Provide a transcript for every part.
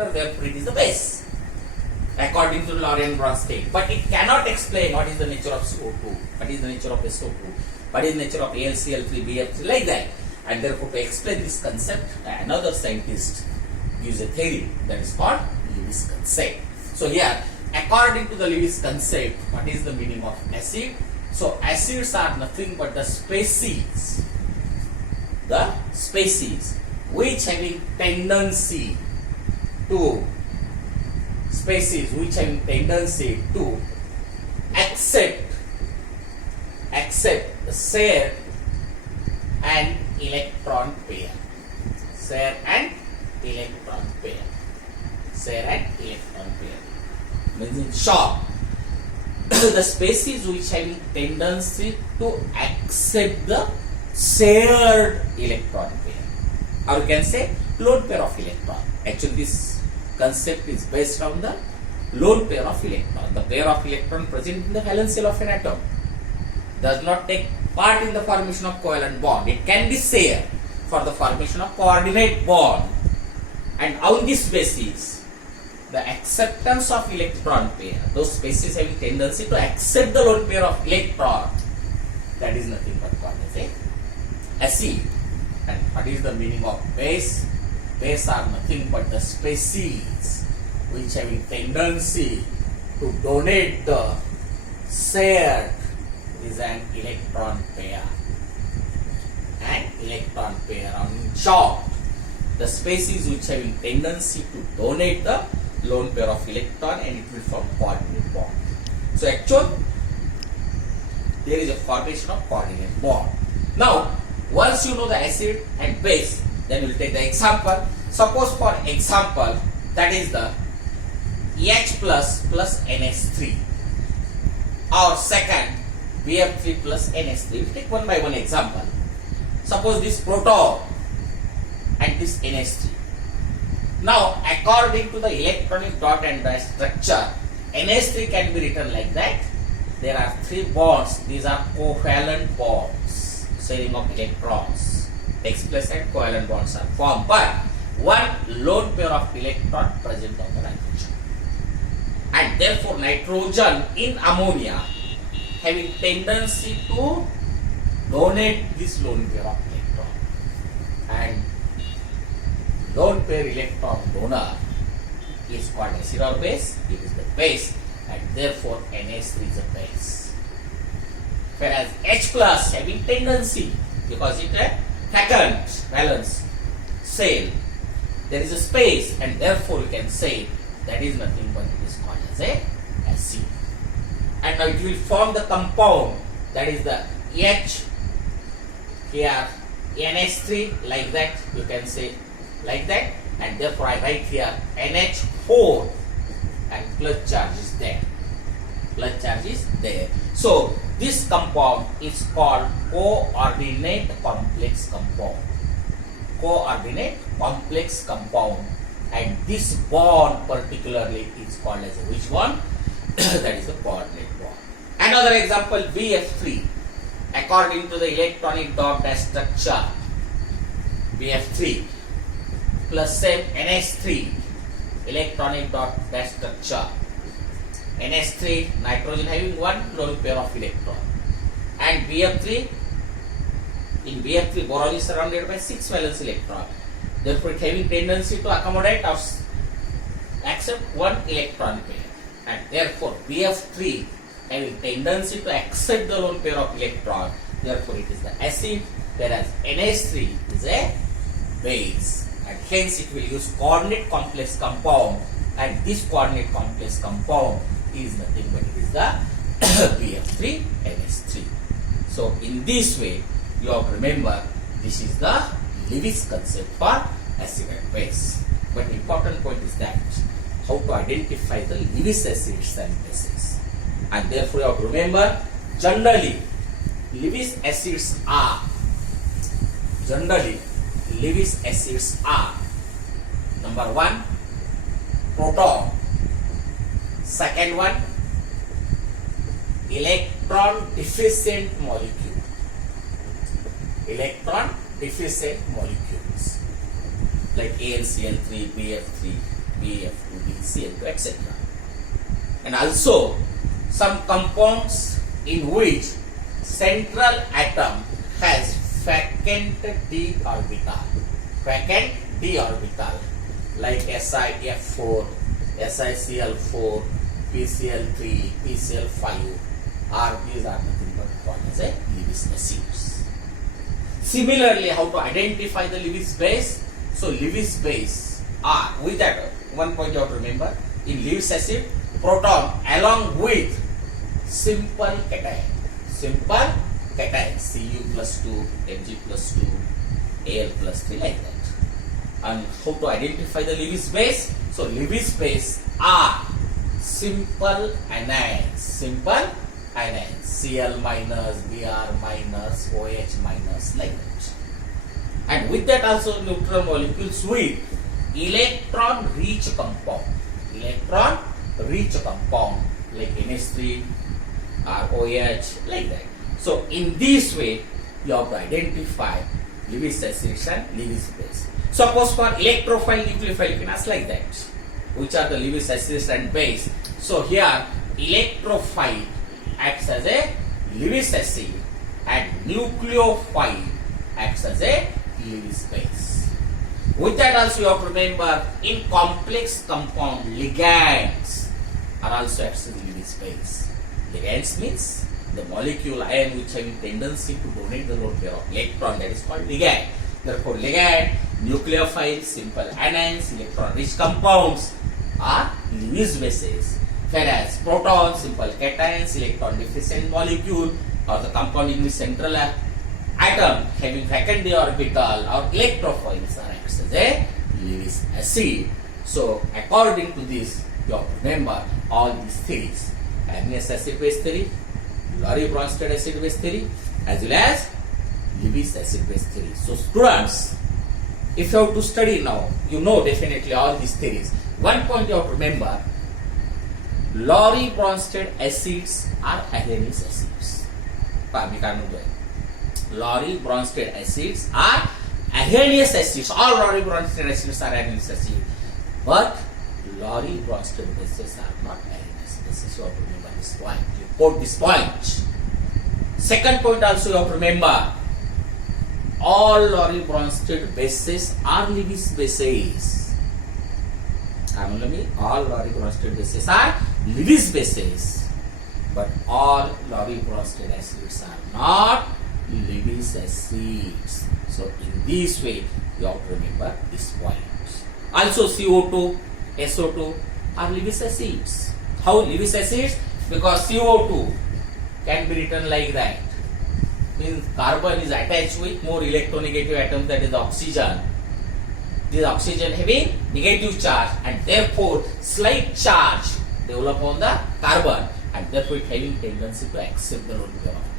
acceptor, therefore it is the base, according to Lorentz state. But it cannot explain what is the nature of CO2, what is the nature of SO2, what is the nature of AlCl3, BF3, like that. And therefore, to explain this concept, another scientist gives a theory that is called Lewis concept. So here, according to the Lewis concept, what is the meaning of acid? So acids are nothing but the species which having tendency to accept, share an electron pair. Means in short, the species which having tendency to accept the shared electron pair, or you can say lone pair of electron. Actually, this concept is based on the lone pair of electron. The pair of electron present in the valence shell of an atom does not take part in the formation of covalent bond. It can be shared for the formation of coordinate bond, and on this basis, the acceptance of electron pair, those species having tendency to accept the lone pair of electron, that is nothing but called as a acid. And what is the meaning of base? Base are nothing but the species which having tendency to donate the shared is an electron pair. On short, the species which having tendency to donate the lone pair of electron, and it will form coordinate bond. So actually, there is a formation of coordinate bond. Now, once you know the acid and base, then we will take the example. Suppose for example, that is the H plus NH3, or second BF3 plus NH3. We take one by one example. Suppose this proton and this NH3. Now, according to the electronic dot and die structure, NH3 can be written like that. There are three bonds. These are covalent bonds, sharing of electrons takes place and covalent bonds are formed. But one lone pair of electron present on the nitrogen, and therefore nitrogen in ammonia having tendency to donate this lone pair of electron, and lone pair electron donor is called acid or base. It is the base, and therefore NH3 is a base. Whereas H plus having tendency, because it a vacant valence shell, there is a space, and therefore you can say that is nothing but it is called as a acid. And now it will form the compound, that is the H here NH3, like that, you can say like that, and therefore I write here NH4 and plus charge is there. So this compound is called coordinate complex compound, and this bond particularly is called as which one? That is the coordinate bond. Another example, BF3. According to the electronic dot structure, BF3 plus same NH3 electronic dot structure. NH3 nitrogen having one lone pair of electron, and BF3, in BF3 boron is surrounded by 6 valence electron. Therefore, it having tendency to accommodate or accept one electron pair, and therefore BF3 having tendency to accept the lone pair of electron. Therefore, it is the acid, whereas NH3 is a base, and hence it will use coordinate complex compound, and this coordinate complex compound is nothing but it is the BF3 NH3. So in this way, you have to remember this is the Lewis concept for acid and base. But the important point is that how to identify the Lewis acids and bases. And therefore you have to remember, generally Lewis acids are number one, proton. Second one, electron deficient molecule. Electron deficient molecules like AlCl3, BF3, F2B, F2B, Cl2, etc. And also some compounds in which central atom has vacant d orbital, like SiF4, SiCl4, PCl3, PCl5, these are nothing but called as a Lewis acids. Similarly, how to identify the Lewis base? So Lewis base are, with that one point you have to remember, in Lewis acid, proton along with simple cation, Cu plus 2, Mg plus 2, Al plus 3, like that. And how to identify the Lewis base? So Lewis base are simple anions, Cl minus, Br minus, OH minus, like that. And with that also neutral molecules with electron rich compound, like NH3 or OH, like that. So in this way you have to identify Lewis acids and Lewis base. Suppose for electrophile nucleophile, you can ask like that, which are the Lewis acids and base. So here electrophile acts as a Lewis acid and nucleophile acts as a Lewis base. With that also you have to remember, in complex compound, ligands are also acts as Lewis base. Ligands means the molecule ion which having tendency to donate the lone pair of electron, that is called ligand. Therefore ligand, nucleophile, simple anions, electron rich compounds are Lewis bases, whereas proton, simple cations, electron deficient molecule or the compound in the central atom having vacant d orbital or electrophiles are acts as a Lewis acid. So according to this, you have to remember all these theories: amines acid base theory, Laurie-Bronsted acid base theory, as well as Lewis acid base theory. So students, if you have to study now, you know definitely all these theories. One point you have to remember, Laurie-Bronsted acids are Arrhenius acids. Laurie-Bronsted acids are Arrhenius acids. All Laurie-Bronsted acids are Arrhenius acids. But Laurie-Bronsted bases are not Arrhenius bases. You have to remember this point. You quote this point. Second point also you have to remember, all Laurie-Bronsted bases are Lewis bases. All Laurie-Bronsted bases are Lewis bases, but all Laurie-Bronsted acids are not Lewis acids. So in this way you have to remember this point. Also CO2, SO2 are Lewis acids. How Lewis acids? Because CO2 can be written like that. Means carbon is attached with more electronegative atom, that is oxygen. This oxygen having negative charge and therefore slight charge develop on the carbon and therefore it having tendency to accept the lone pair of electron.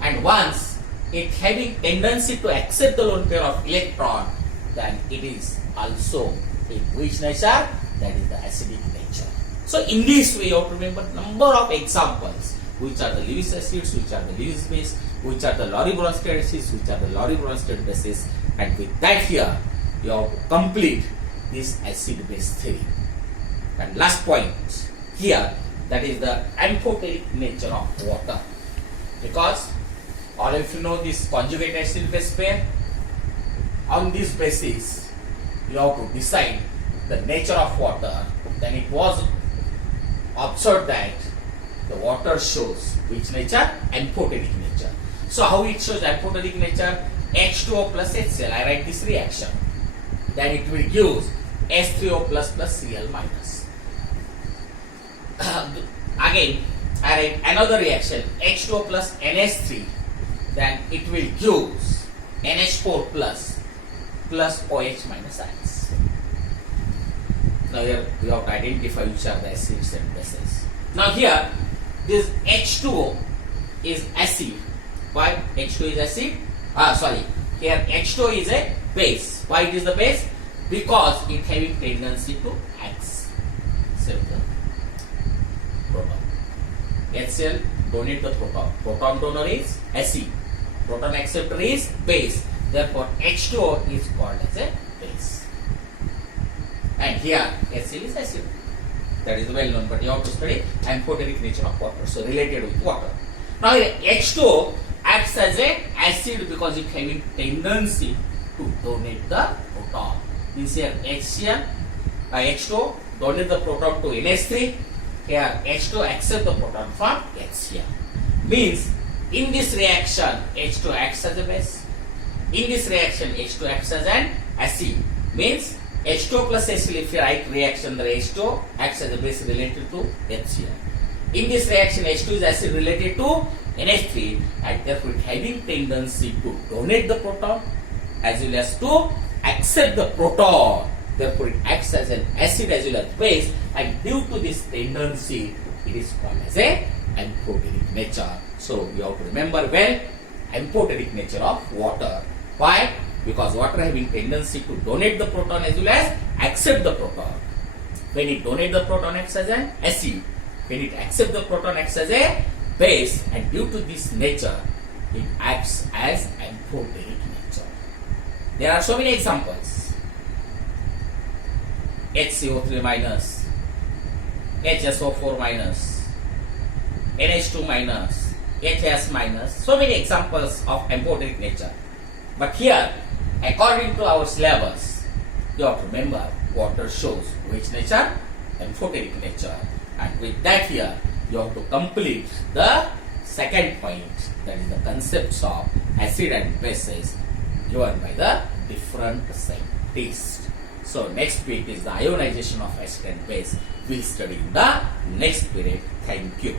And once it having tendency to accept the lone pair of electron, then it is also in which nature? That is the acidic nature. So in this way you have to remember number of examples, which are the Lewis acids, which are the Lewis base, which are the Laurie-Bronsted acids, which are the Laurie-Bronsted bases, and with that here you have to complete this acid base theory. And last point here, that is the amphoteric nature of water, because all of you know this conjugate acid base pair. On this basis you have to decide the nature of water. Then it was observed that the water shows which nature? Amphoteric nature. So how it shows amphoteric nature? H2O plus HCl. I write this reaction. Then it will give H3O plus plus Cl minus. Again I write another reaction, H2O plus NH3. Then it will give NH4 plus plus OH minus ions. Now here we have to identify which are the acids and bases. Now here this H2O is acid. Why H2 is acid? Here H2O is a base. Why it is the base? Because it having tendency to accept the proton. HCl donate the proton. Proton donor is acid. Proton acceptor is base. Therefore H2O is called as a base. and here HCl is acid. That is well known, but you have to study amphoteric nature of water, so related with water. Now here H2O acts as a acid because it having tendency to donate the proton. Means here HCl, H2O donate the proton to NH3. Here H2O accept the proton from HCl. Means in this reaction H2 acts as a base. In this reaction H2 acts as an acid. Means H2O plus HCl, if you write reaction, the H2O acts as a base related to HCl. In this reaction H2 is acid related to NH3 and therefore having tendency to donate the proton as well as to accept the proton. Therefore it acts as an acid as well as base, and due to this tendency it is called as a amphoteric nature. So you have to remember well amphoteric nature of water. Why? Because water having tendency to donate the proton as well as accept the proton. When it donate the proton acts as an acid. When it accept the proton acts as a base, and due to this nature it acts as amphoteric nature. There are so many examples. HCO3 minus, HSO4 minus, NH2 minus, HS minus. So many examples of amphoteric nature. But here, according to our syllabus, you have to remember water shows which nature? Amphoteric nature. And with that here, you have to complete the second point, that is the concepts of acid and bases given by the different scientists. So next week is the ionization of acid and base. We'll study in the next period. Thank you.